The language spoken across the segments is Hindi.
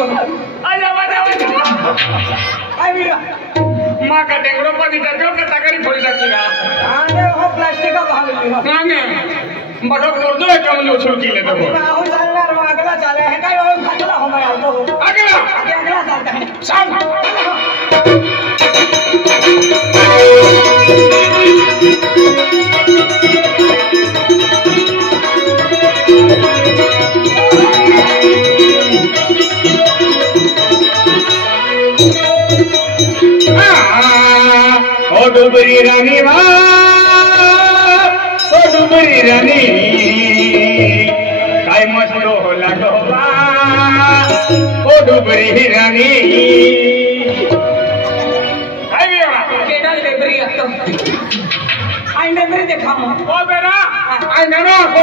आजा माँ का टेंगड़ो पर इधर क्यों करता करी फोड़ी जाती है आने वो प्लास्टिक का भाग लिया नांगे बटोक जोड़ दो क्या मुझे उछल की ले दो आओ सालना रो अगला चले है क्या वो अगला हो मैं आता हूँ अगला चलता है चल ओ डुबरी रानी काय मस्तो लागो बा ओ डुबरी रानी काय बेरा केडा लेबरी आता आई लेबरी देखा हूँ ओ बेरा आई ननो को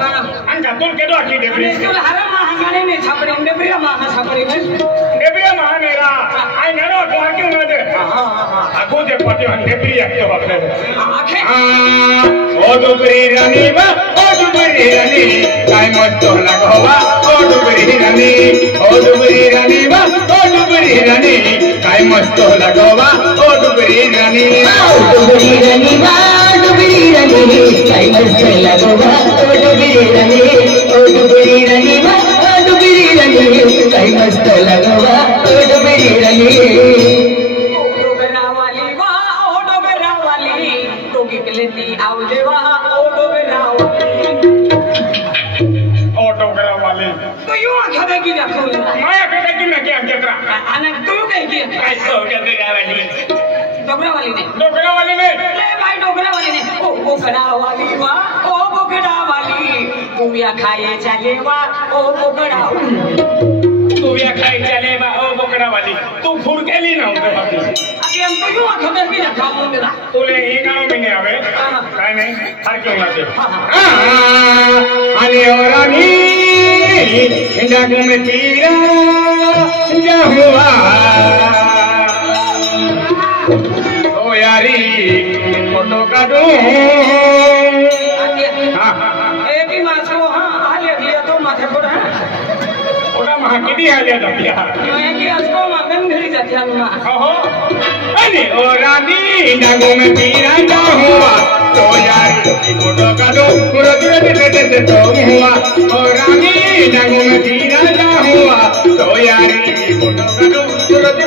ना अंगा तुम केडो आखी लेबरी इसके हरा महंगाने में छापड़े लेबरी माहा छापड़े में लेबरी महानेरा आई ननो को आके न दे आगो दे पटे हन लेबरी आके बापरे आखे ओ डुबरी रानी बा ओ डुबरी रानी काय मस्तो लागो बा ओ डुबरी रानी ओ डुबरी रानी बा ओ डुबरी रानी काय मस्तो लागो बा ओ डुबरी रानी बा डुबरी रानी काय मस्तो लागो बा ओ डुबरी रानी ओ डुबरी रानी बा ओ डुबरी रानी काय मस्तो लागो बा ओ डुबरी रानी लेती आओ देवा ऑटोग्राफ वाले तो यूं आंखा की देखो मैं कहता कि मैं क्या कहता आने तू कह के कैसे हो गया तेरा वाली डोगरा वाली ने ले भाई डोगरा वाली ने ओ बोकड़ा वाली वा ओ बोकड़ा वाली तू या खाए चले वा ओ बोकड़ा तू या खाए चले वा ओ बोकड़ा वाली तू फुर के ली ना उनके बाकी अभी हम तो यूं आंखा की देखा हूं मेरा तूले ये गांव में नहीं आवे काय नहीं हर क्यों ना दे आने और आनी इंडा को में तीरा जा हुआ ओ यारी फोटो का दो ए भी मास को हां आले दिया तो माथे पर है ओड़ा महा किदी आले दबिया मैं कि असको मगन घरी जाती हम ओहो अने ओ रानी इंडा को में तीरा जा हुआ तो यारी फोटो का दो पूरा दूर से तो हुआ ओ रानी इंडा को में तीरा जा हुआ तो यारी फोटो का दो पूरा दूर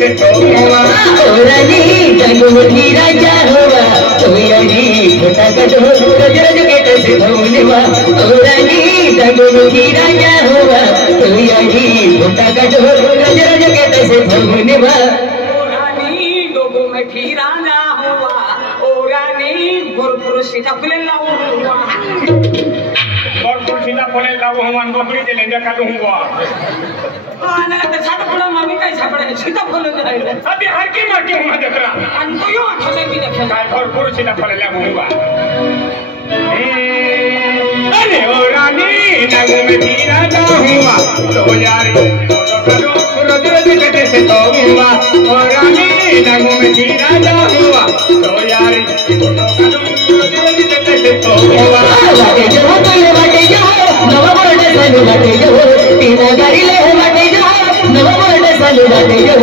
से तो हुआ ओ रानी इंडा को में तीरा जा हुआ तो यारी फोटो का दो रज रज के से धोनेवा ओ रानी इंडा को में तीरा जा हुआ तो यारी फोटो का दो रज रज के से धोनेवा फिरा ना हुआ ओरानी भरपूर सीता फुले लाओ हुआ भरपूर सीता फुले लाओ हुआ नौकरी के लेंगे कालू हुआ आने लगते छाता फुला मम्मी का छापड़े सीता फुले दे अभी हर की मार के हुआ देख रहा अनको यो आंखों भी देखे भरपूर सीता फुले लाओ हुआ अरे ओ रानी नगु में तीरा जा हुआ तो यारी करो रोज रोज लेते से तो हुआ ओ रानी नगु में तीरा जा हुआ तो यारी करो रोज रोज लेते से तो हुआ बाटे जो नवा बड़े सालू बाटे जो तीना गाड़ी ले बाटे जो नवा बड़े सालू बाटे जो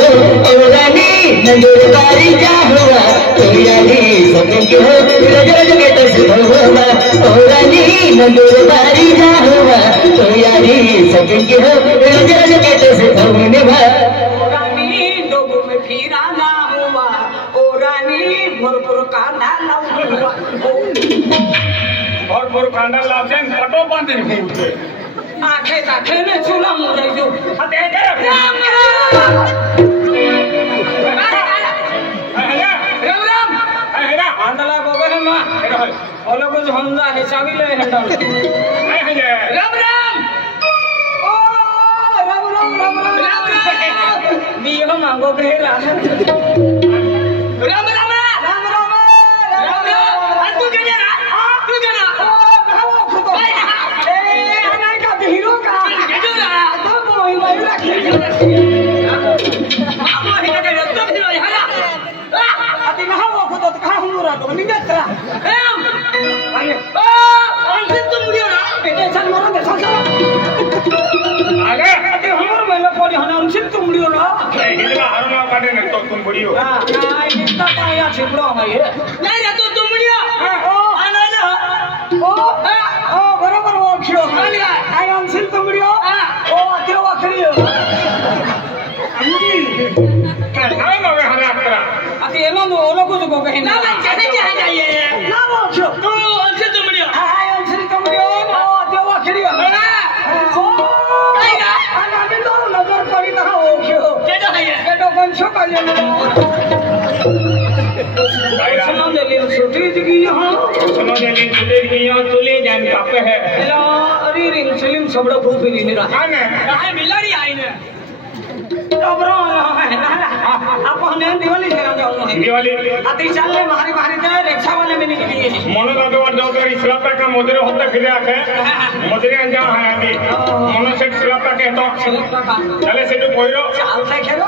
ओ रानी नंदूर बारी जा हुआ तो यारी सपन के हो रज रज के तो हुआ ओ रानी नंदूर बारी जा हुआ तो यारी सपन के हो रज रज के तो होने भा रानी लोगों में फिरा ना हुआ ओ रानी भरपूर कांदा लाओ हुआ भरपूर कांदा लाओ जन पटो बांध हुए आखे में चूल्हा मुड़े जो हटे के राम आंदला गोबर मां ओलो कुछ होंदा हिसाबी ले हंडा राम राम ओ राम बियो मांगो भेला राम तू जना ओ खुद ए अनाय का हीरो का तो मोई महिला की आपो हिना के रत्ता हीरो हला अति ना हो खुद तो कहां हुरा तो निगत्रा अरे ओ अंतिम तो मुड़ियो ना टेंशन मरो दे सासा आगे अति हमर में चिंबड़ियो काय निघता काय या चिपडो आहे नाही रे तू तुमडिया आना ना ओ बरोबर ओळखियो काय आमसिल तुमडियो ओ ते वाखरियो काय नवे हरा करा आता येनो नो लोक जो कहे ना चले जाइए ना ओळखियो तू आमसिल तुमडियो हाय आमसिल तुमडियो ओ ते वाखरियो काय ना आना ते तो नजर पडी ना ओळखियो केडो आहे केडो कोण छो काले सुनो दिल्ली छोटी जगी यहां सुनो दिल्ली छोटी जगी यहां तुले जान कापे है हेलो अरे रे मुस्लिम सबड़ा खूब भी नहीं रहा हां ने काहे मिलारी आई ने डबरो है ना आप हने दिवाली से जाओ है दिवाली अति चलने मारी मारी जाए रिक्शा वाले में निकली है मनो दादो और दो कर इस्लाम का मोदरे होता फिरे आके मोदरे अंजा है अभी मनो से इस्लाम का कहतो चले से तो कोइरो चल से खेलो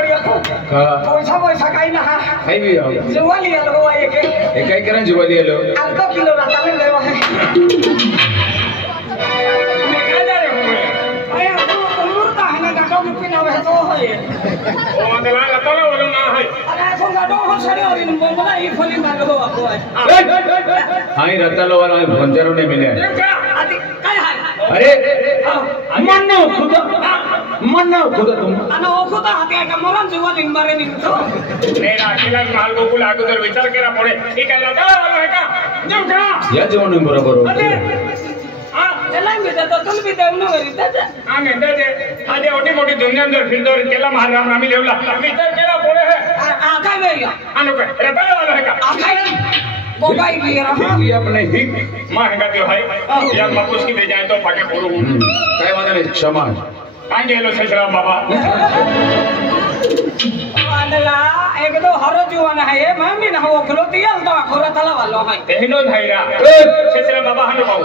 पैसा पैसा काही ना काही भी हो जुवाली आलो एक काय करा जुवाली आलो अर्धा किलो राता में गयो है मैं क्या जा रहे हूं अरे तो उमरता है ना गाडो में पिना है तो है ओ अंदला लतला वाला ना है अरे ऐसा गाडो हो सड़े और इन बोला ये फली मारो हो आपको है हां रतलो वाला भंजरो ने मिले अति काय हाल अरे मन्नो खुद तुम अन ओ खुद हाते का मरण जुवा दिन मारे नहीं तो मेरा अकेला माल को बुला के उधर विचार केरा पड़े ठीक है लतला वाला है का जाओ का या जेवण बरोबर अरे हां चला मी तो तुम भी देवनो करी दादा हां मैं दे आज ओटी मोटी दुनिया अंदर फिर दो केला मार राम नामी लेवला विचार केरा पड़े है आ काय बेरिया आनो के रतला वाला है का आ काय मोबाइल भी रहा ये अपने ही महंगा जो है यार मकुस की दे जाए तो पाके पूरो काय वाला नहीं क्षमा आंगेलो ससराम बाबा वाला एक दो हरो जुवाना है ये मैं भी ना हो खलो दिया तो खोरा तला वालो है तेहिनो धाइरा ससराम बाबा हनो पाऊ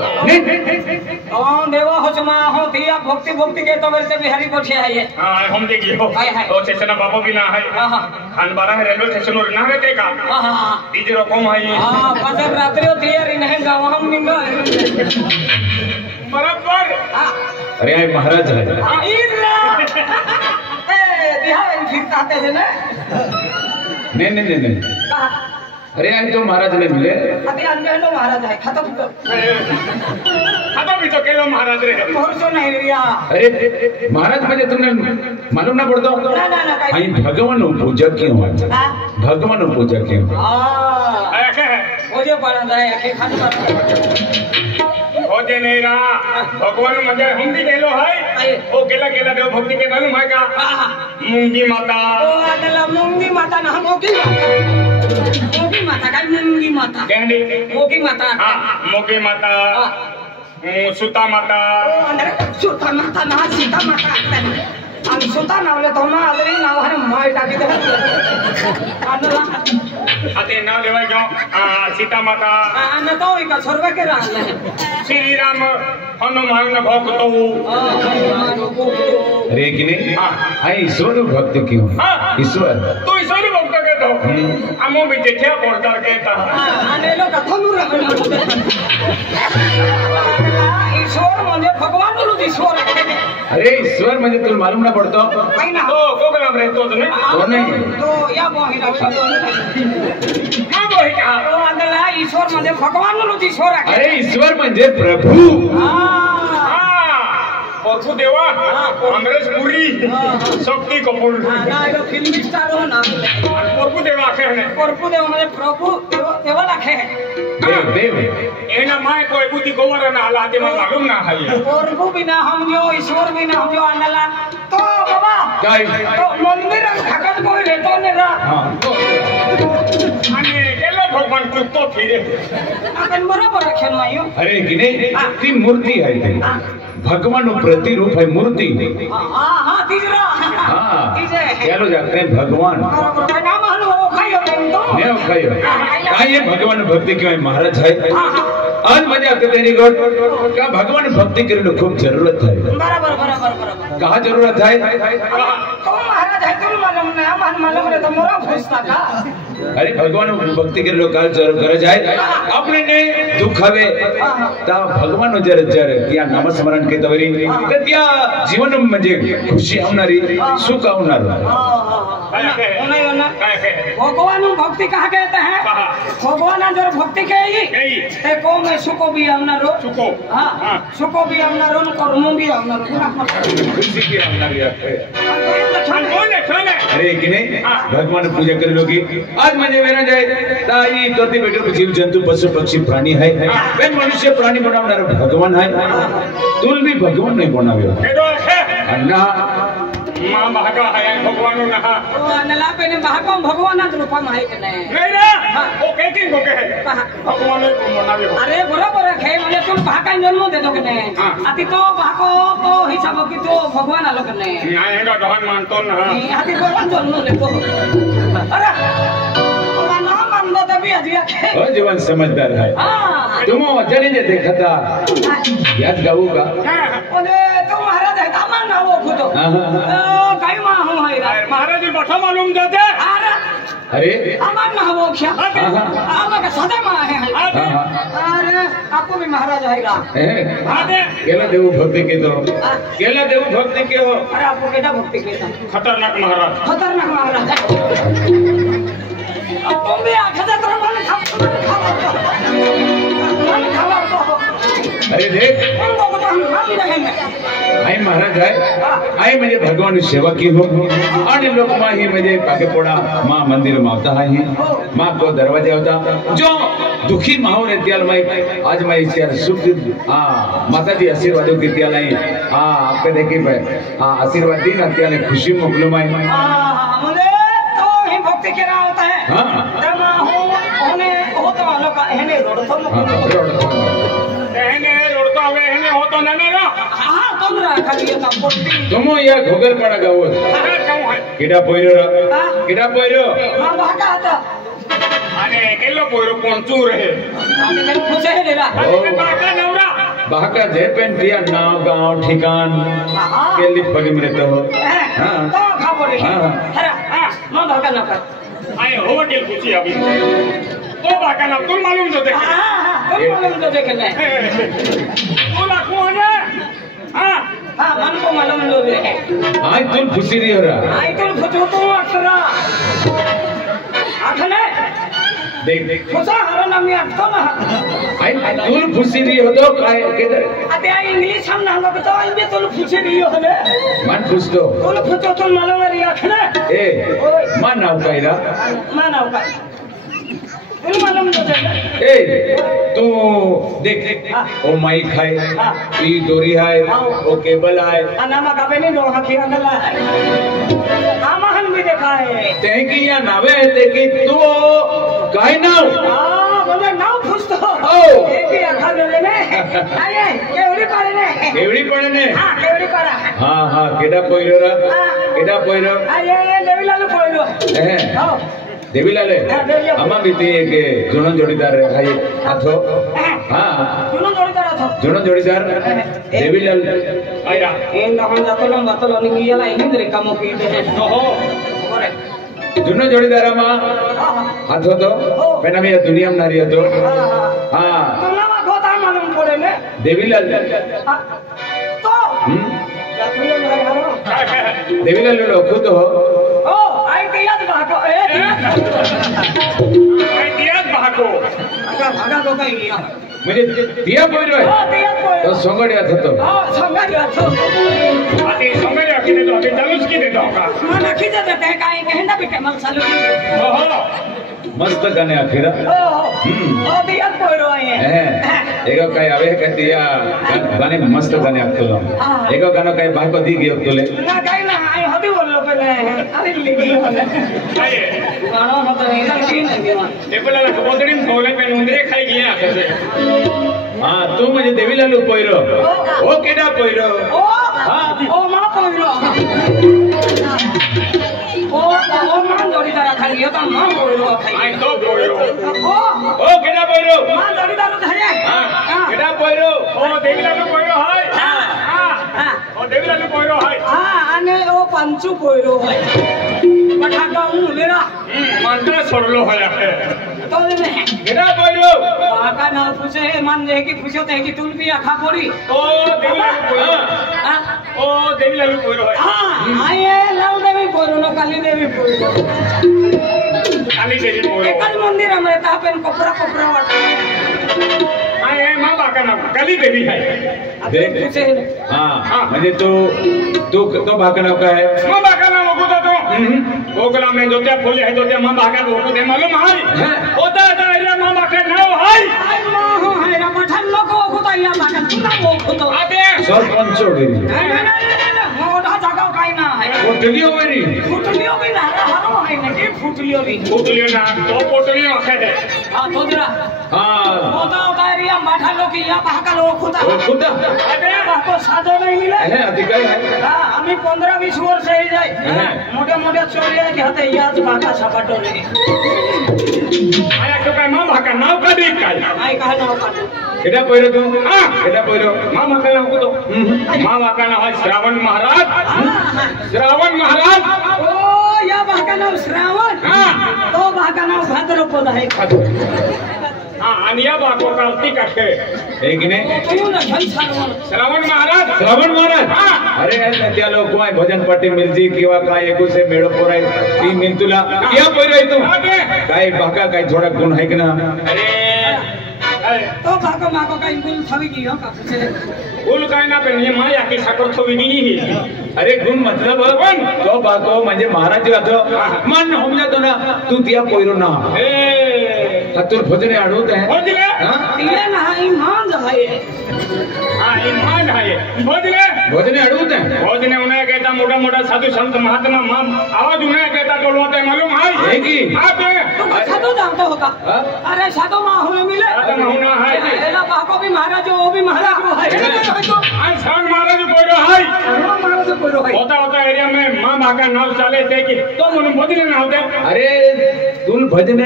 ओ देवा हो जमा हो दिया भक्ति भक्ति के तो वैसे बिहारी को छे है ये हां हम देखियो ओ ससराम बाबा भी ना है हां खान बारा है रेलवे स्टेशन और ना रहते का हां इजरो कम है हां फजर रात्रि तैयारी नहीं गांव हम निंगा बराबर अरे आई महाराज है हां इला ए बिहार फिरता आते थे ना नहीं अरे आई तो महाराज ने मिले अभी अनजानो महाराज है खत्म तो भी तो केलो महाराज रे और जो नहीं रिया अरे महाराज मुझे तुमने मालूम ना पड़ता ना आई भगवान पूजा क्यों है भगवान पूजा क्यों हां ऐसे है मुझे पड़ा है के खत्म हो जे नहीं रहा भगवान मजे हम भी केलो है ओ केला देव भक्ति के मालूम है का मूंगी माता ओ अदला मूंगी माता ना मोगी माता का मूंगी माता कहनी मोगी माता हां मोगी माता सुता माता ओ अंदर सुता माता ना सीता माता हम सुता नावले तो मा आदरी नाव है माय टाकी दे अदला अते नाव लेवा क्यों सीता माता न तो एक सर्वे के रहल है श्री राम हनुमान भक्त अरे कि नहीं आई ईश्वर भक्त क्यों ईश्वर तू ईश्वर भक्त के तो हमो भी देखिया पड़तर के ता आने लो कथन ईश्वर म्हणजे भगवान बोलू ईश्वर अरे ईश्वर म्हणजे तुला मालूम ना पड़तो नाही ना तो कोकला रहतो तो नहीं तो नहीं तो या मोही रक्षा हां बोही का तो अंदला ईश्वर म्हणजे भगवान बोलू ईश्वर अरे ईश्वर म्हणजे प्रभु हां परसू देवा अमरेश पुरी शक्ति कपूर फिल्म स्टार हो ना परसू देवा आखे हैं प्रभु देव म्हणजे प्रभु देव लाखे देव देव एना माय कोई बुद्धि गोवर ना हालाते में मालूम ना है प्रभु बिना हम जो ईश्वर बिना हम जो आंदला तो बाबा काय तो मंदिर ठाकत कोई लेतो ने रा आणि केला भगवान कुत्तो फिरे आपण बरोबर रखेन मायो अरे की नाही ती मूर्ती आहे ती भगवान प्रतिरूप है मूर्ति हां तीसरा हाँ तीजे क्या जाते हैं भगवान बरोबर नाम हलो खायो तो नहीं खायो काय ये भगवान भक्ति क्यों है महाराज है आज मजा आते तेरी गोट क्या भगवान भक्ति के लिए खूब जरूरत है बराबर बराबर बराबर कहाँ जरूरत है तो महाराज है तुम मालूम ना मालूम रे तो मोरा पूछता का अरे भगवान भक्ति के लोग काल गरज आहे आपने ने दुख हवे ता भगवान जर जर त्या नाम स्मरण के तवरी तर त्या जीवन म्हणजे खुशी आवणारी सुख आवणार भगवान भक्ति कहा कहते हैं भगवान जर भक्ति कही ते को में सुको भी आवनारो सुको हां सुको भी आवनारो कर्म भी आवनारो खुशी की आवणारी आहे छोले अरे की नाही भगवान पूजा कर लोगी आज म्हणजे वेना जाए ताई करती बेटे जीव जंतु पशु पक्षी प्राणी है वे मनुष्य प्राणी बनावणार भगवान है तुल भी भगवान नहीं बनावे केडो है अन्ना मां महागा है भगवान ना ओ नला पेने महाकम भगवान रूप में है के नहीं नहीं रे ओ कहती को कहे भगवान को मनावे अरे बरोबर है म्हणजे तुम भाका जन्म दे दो के नहीं अति तो भाको तो हिसाब की तो भगवान आलो के नहीं नाही हेडा दहन मानतो ना अति भगवान जन्म ले तो अरे ओला ना मान दो तभी अजिया के ओ जीवन समझदार है हां तुम जने जे देखा था याद गाऊ का ओले तो महाराज है तामान ना वो खुद काय मा हूं है महाराज जी बठा मालूम देते अरे अमर ना वो क्या आमा का सदा मा है अरे आपको भी महाराज आएगा आदे केला देव भक्ति के तो केला देव भक्ति के हो अरे आपको केटा भक्ति के खतरनाक महाराज अब तुम भी आखदा तो मन खावा तो अरे देख उनको तो हम खा भी रहेंगे आई महाराज आहे आई म्हणजे भगवान सेवा की हो आणि लोक माही म्हणजे पाके पोड़ा मां मंदिर मावता है मां को दरवाजे होता जो दुखी माहो रे त्याल माई आज माई सियार सुख हां माता जी आशीर्वाद की त्याल आई हां आपके देखी पे हां आशीर्वाद दी ना त्याल खुशी मोकलो माई हां मुझे तो ही भक्ति के रहा होता है हां दमा हो होने हो तो वालों का हेने रोड तो एने रोडतो हवे एने होतो ना ना हां तुम रखा लिया था पोटी तुम या घोगर पड़ा गावो किडा पोइरो हां भागा था आणि केलो पोरो कोणचूर है आने मैं खुश है लेला बाका नवरा बाका जे पेन दिया नाव गांव ठिकान केली पगे मिलते हो हां तो खा बोले हां हां मैं भागा ना कर आए होटल पूछी अभी ओ बाका ना तुम मालूम जो देखे हां तुम मालूम तो देख ले ओला कौन है हां हां मन को मालूम लो देखे आज तुम खुशी रही हो रहा आई तो फुटो तो अक्षरा आखने देख खुशा हरो ना मी आखतो ना आई तुम खुशी रही हो तो काय के अते आई इंग्लिश हम ना तो आई भी तो पूछे रही हो ने मन खुश तो तो फुटो तो मालूम रे आखने ए मन नाव कायला मानव का तुम मालूम तो ए तू देख ओ माइक है ई डोरी है ओ केबल है अनामा का बेनी दो हकी अंगला आमा हम भी देखा है ते की या नावे ते की तू काय नाव हां बोले नाव खुश तो ओ एक ही आखा ले ने अरे केवड़ी पड़े ने केवड़ी पड़े ने हां केवड़ी पड़ा हां हां केडा पोइरो रा केडा पोइरो अरे देवीलाल पोइरो हां देवीलाल अम्मा बीती के जुनन जोड़ीदार रे भाई आथो हां जुनन जोड़ीदार देवीलाल आया इन हम जातलम बातलो नि याला हिंद्रे काम की दे ओहो ओरे जुनन जोड़ीदार अम्मा आथो तो पेना में दुनिया में नारी तो हां तुमला गोता मालूम पड़े ने देवीलाल तो जातुले में हारो देवीलाल लोग खुद हो ओ आई तियात भागो आई दिया बाको भागा भागा को कहीं म्हणजे तिया पोयरो आहे तिया पोयरो तो सोंगड्यात होतो संगाडिया छो आते समझ के दे दो अबे चालूच की दे दो का मन खिजा देते काय कहना भी कमल चालू ओहो मस्त गाणे अखेर ओ तिया पोयरो आहे एगो काय आवे कतिया गाणे मस्त गाणे अखलो एगो गाणं काय बाको दी गयो तुले ना काय ना आय होती बोललो पहिले अरे लिखी आए गाणं होतं नाही ना की नाही ते बोला कबोतरीन बोले पे उंदरे खाई गया आखिर हां तू म्हणजे देवीलालू पोयरो ओ केडा पोयरो ओ मा पोयरो ओ मान जोडीदार खाली होता मा पोयरो खाली आई तो बोलो ओ केडा पोयरो मान जोडीदार झाले हां केडा पोयरो ओ देवीलालू कोयरो हाय हां ओ देवीलालू कोयरो हाय आणि ओ पंचू पोयरो हाय पठा गाऊ लेरा मंत्र सोडलो हाय आपले तो नाही केडा पोयरो आका नाव पूछे मान जे की पूछते है कि तुम भी आखा पोरी ओ देवीलालू कोयरो हां ओ देवीलालू कोयरो हाय हां आये लाल देवी पोयरो नो काली देवी पोयरो काली देवी कोयरो एकच मंदिर मध्ये तापेन कोपरा कोपरा वाटतो आए मां बाका ना काली देवी है देख पूछे हां म्हणजे तो बाका नाव काय मां बाका ना लोगो तो ओगला में जो ते फूले है जो ते मां बाका लोगो ते मालूम है होता था ये मां बाका नाव है आई मां हो है ना पठान लोको होता या बाका तुला वो होतो आते सरपंच गेली मोठा जागा काय ना है पोटलियो वरी फुटलियो भी ना हरो है ना की फुटलियो भी पोटलियो ना तो पोटलियो है हां तो जरा हां होता एरिया माठा लोक या बाका लोक होता कुठं अरे बाको साधो नाही मिले हे अति काय आहे हां आम्ही 15-20 वर्ष हे जाय मोठ्या मोठ्या चोऱ्या घेते याच बाका सपाटोले आया तो काय मां बाका नाव का दे काय आई काय नाव काढू केडा पोयरो तू केडा पोयरो मां बाका नाव को तो मां बाका नाव है श्रावण महाराज श्रावण महाराज ओ या बाका नाव श्रावण तो बाका नाव भाद्रपद आहे हां आणि या बाको कार्तिक आहे एक ने कयू ना घन श्रावण श्रावण महाराज श्रावण महाराज अरे यार त्या लोक काय भजन पाठी मिलजी किंवा काय एकुसे मेळो पोराय ती मिल तुला क्या पोयरो तू काय बाका काय थोडा गुण आहे की ना अरे तो बाका माको काय गुल थवी की हो का पूछे फूल काय ना पण ये माया की साखर थोवी गी अरे गुण मतलब तो बाको म्हणजे महाराज जातो मन होम जातो ना तू त्या पोयरो ना तुर भजने अडवत आहे भोजले ये ना ईमान आहे हां ईमान आहे भोजले भजने अडवत आहे भोजने उन्हें कहता मोटा मोटा साधु संत महात्मा मां आवाज उन्हें कहता टोलवाते मालूम है की आते साधो जानता होगा अरे साधो माहुल मिले साधु माहुना है एला बाको भी महाराज वो भी महाराज वो है आज श्रावण महाराज बोलो है महाराज कोरो है होता एरिया में मां बाका नाव चाले थे कि तो मन भोजने ना होते अरे तुल भजने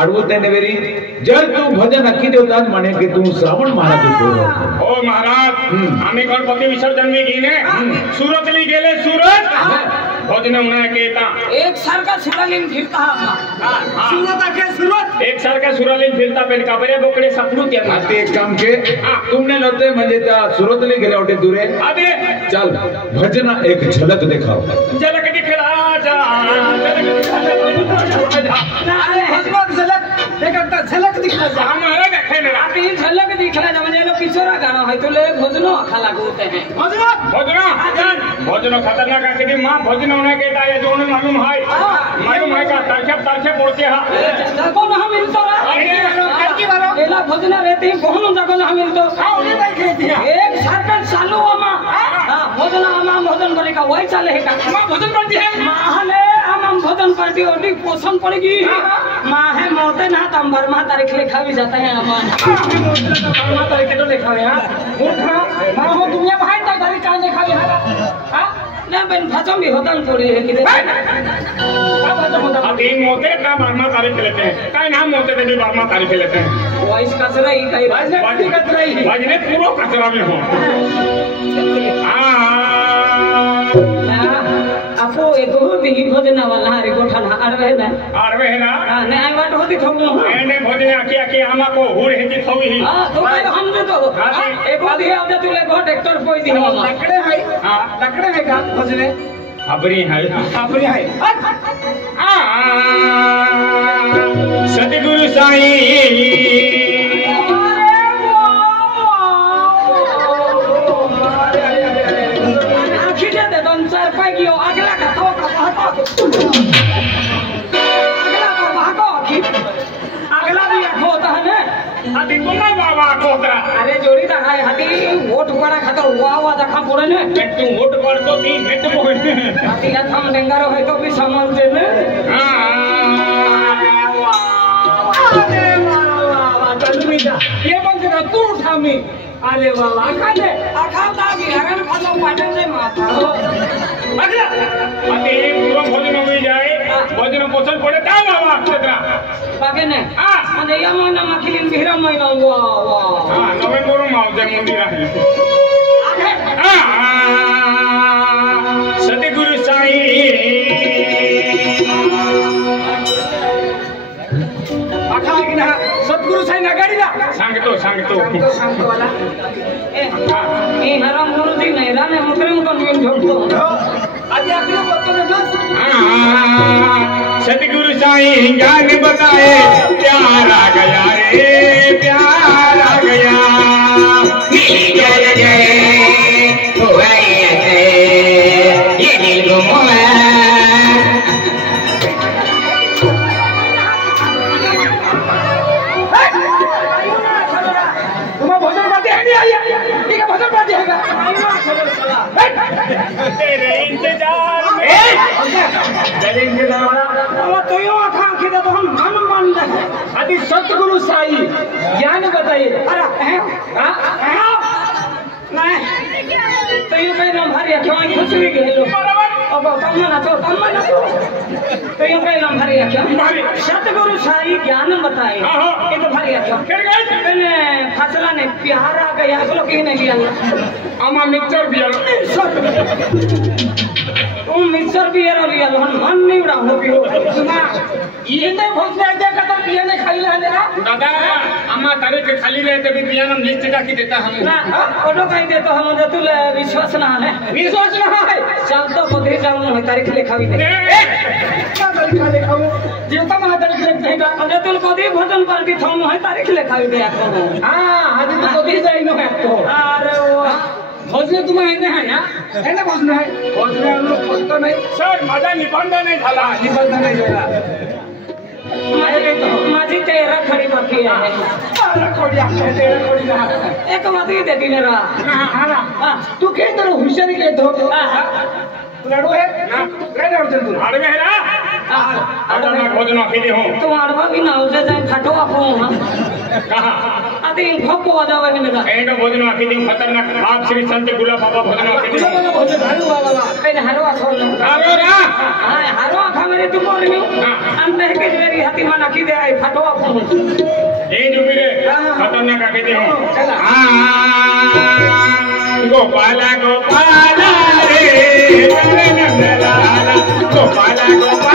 अडवत आहे वेरी जर तू भजन नक्की देवतात म्हणे की तू श्रावण महाराज पोयरो ओ महाराज आम्ही गणपती विसर्जन में गेले सुरतली गेले सुरत भोजने उन्हें कहता एक सारखा सुरालीन फिरता हा सुरत आके सुरत एक सारखा सुरालीन फिरता पेन काबरे बोकडे सापडू त्या आता एक काम के तुमने लते म्हणजे त्या सुरतले गेले होते दुरे अबे चल भजना एक झलक दिखाओ झलक दिखला जा अरे हजमत झलक एक आता झलक दिखला जा हमारा देखे ना आती झलक दिखला जा म्हणजे लो किशोरा गाणं है तुले भजनो अखा लागते हैं भोजन खतरनाक है कि मां भोजन होने के दाए जो उन्हें मालूम है का तरखे पड़ते हैं जाको ना मिलतो एला भोजना रहते कोहन जाको ना मिलतो एक सरकार चालू आमा हां भोजना आमा भोजन करे का वही चले है का आमा भोजन करती है माहले आमा भोजन करती होती पोषण पड़ेगी मां है मोते ना तम बर्मा तारीख लिखा भी जाता है आमा बर्मा तारीख तो लिखा है हां मां हो दुनिया भाई तक तारीख का लिखा है हां ना बन भजन भी होता थोड़ी है कि अब इन मोते का बर्मा तारीख लेते हैं का नाम मोते पे भी बर्मा तारीख लेते हैं वॉइस कचरा ही कई कचरा ही बाजने पूरा कचरा में हो आपो एको भी भोजना वाला रे गोठा आरवे ना ने आई वाट होती थमो एने भोजने आकी आमा को हुड़ हेती थोवी ही हां तो भाई हम तो एको भी आउ तुले गोठ हेक्टर कोई दी हम लकड़े है का भोजने अपनी है सतगुरु साईं यो अगला का तो अगला का भागो अगला भी होता है ना हाथी कोणा बाबा कोतरा अरे जोड़ी दा है हाथी वोट पड़ा खाता हुआ हुआ देखा पड़े ने तू वोट पड़तो नी हेट मोड़ हाथी का थम डेंगारो है तो भी समझ दे ने अरे वाह जल्दी जा ये बंद कर तू उठा मी अरे वाह आखा दागी हरन खालो पाटन से माथा अगला हाथी पूरा भोजन हो जाए भोजन पोषण पड़े ता बाबा कोतरा बागे ने माने या मना मखिलिन भिरा महिना वाह वाह नवेंबर मावते मंदिर आहे सतगुरु साई आखा ना सतगुरु साई नगाड़ी दा सांगतो सांगतो वाला ए हराम गुरुजी नहीं राने मुकरम को नियम झोड़तो आज आपने बतो ने बस सतगुरु साई ज्ञान बताए प्यार आ गया रे प्यार आ गया जय जय हुआ ये दिल गुमा तुम भोजन पार्टी है नहीं आई ठीक है भोजन पार्टी है तेरे इंतजार में तेरे इंतजार वाला तो यो आखा खिदा तो हम मान दे अति सतगुरु साई ज्ञान बताइए अरे हां नहीं तो यो कहना भारी क्यों खुश भी गेलो अब तमना तो तो यो कहना भारी क्यों सतगुरु साई ज्ञान बताए ये तो भारी क्यों पहले फसला ने प्यार आ गया बोलो कि नहीं लिया आमा मिक्सर दिया तुम मिक्सर भी यार लिया मन नहीं उड़ा हो भी हो सुना ये ने भोजन दे का तो पिया ने खाई ले ना दादा अम्मा तारे के खाली रहे तभी पिया हम लिस्ट का की देता हम ना ओडो कहीं दे तो हम जो तू विश्वास ना है चल तो बधे जाऊं है तारीख लिखावी दे क्या तारीख लिखाऊं जे तो मैं तारीख लिख देगा अरे तू कदी भोजन पर की थम है तारीख लिखावी दे हां आज तो कदी जाई न है तो अरे वो भोजन तुम्हारे है ना है ना भोजन है भोजन हम लोग तो नहीं सर माझा निबंध नाही झाला निबंध नाही झाला माझी तेरा खडी बाकी आहे एक बात ही देखी मेरा तू के तर हुशारी के धो लड़ो है काय अडचण तू आडवे है ना आडवे भोजन केली हो तू आडवा भी ना उसे जाय फाटो आपो कहा आधी फप्पो वाजावे मेरा एंडो भोजन केली खतरनाक आप श्री संत गुला बाबा भोजन केली भोजन हारू बाबा काय हारू सोल आरो ना हां हारू खा मेरे तू बोल मी अंत है के मेरी हाथी माना की दे आई फाटो आपो ए जो मेरे खतरनाक केली हो गोपाला गोपाला रे गोपाला गोपाला